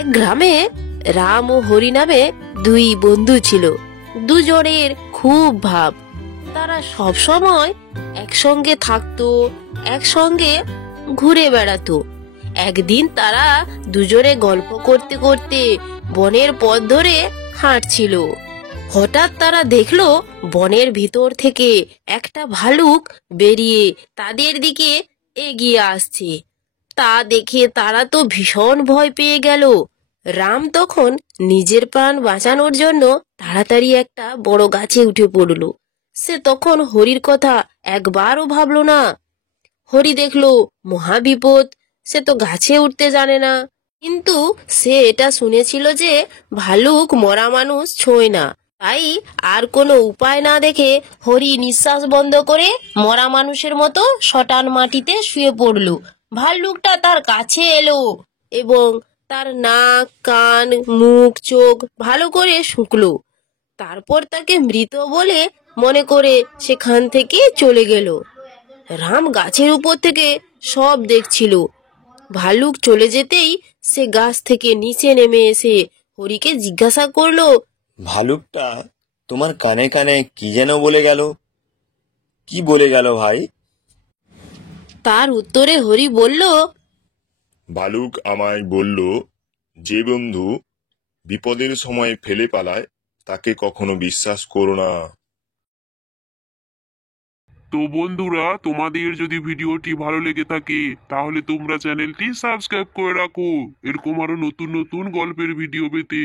এক গ্রামে রাম ও হরি নামে দুই বন্ধু ছিল। দুজনের খুব ভাব। তারা সব সময় একসঙ্গে থাকতো, একসঙ্গে ঘুরে বেড়াতো। একদিন তারা দুজনে গল্প করতে করতে বনের পথ ধরে হাঁটছিল। হঠাৎ তারা দেখলো বনের ভিতর থেকে একটা ভালুক বেরিয়ে তাদের দিকে এগিয়ে আসছে। তা দেখে তারা তো ভীষণ ভয় পেয়ে গেল। রাম তখন নিজের প্রাণ বাঁচানোর জন্য তাড়াতাড়ি একটা বড় গাছে উঠে পড়ল। সে তখন হরির কথা একবারও ভাবলো না। হরি দেখলো মহাবিপদ। সে তো গাছে উঠতে জানে না, কিন্তু সে এটা শুনেছিল যে ভালুক মরা মানুষ ছোঁয় না। তাই আর কোনো উপায় না দেখে হরি নিঃশ্বাস বন্ধ করে মরা মানুষের মতো শটান মাটিতে শুয়ে পড়ল। ভাল্লুকটা তার কাছে এলো এবং তার নাক, কান, মুখ, চোখ ভালো করে শুকলো। তারপর তাকে মৃত বলে মনে করে সেখান থেকে চলে গেল। রাম গাছের উপর থেকে সব দেখছিল। ভালুক চলে যেতেই সে গাছ থেকে নিচে নেমে এসে হরিকে জিজ্ঞাসা করলো, ভালুকটা তোমার কানে কানে কি যেন বলে গেল? কি বলে গেল ভাই? তার উত্তরে হরি বলল, ভালুক আমায় বলল, যে বন্ধু বিপদের সময় ফেলে পালায় তাকে কখনো বিশ্বাস করো না। তো বন্ধুরা, তোমাদের যদি ভিডিওটি ভালো লেগে থাকে তাহলে তোমরা চ্যানেলটি সাবস্ক্রাইব করে রাখো এরকম আরো নতুন নতুন গল্পের ভিডিও পেতে।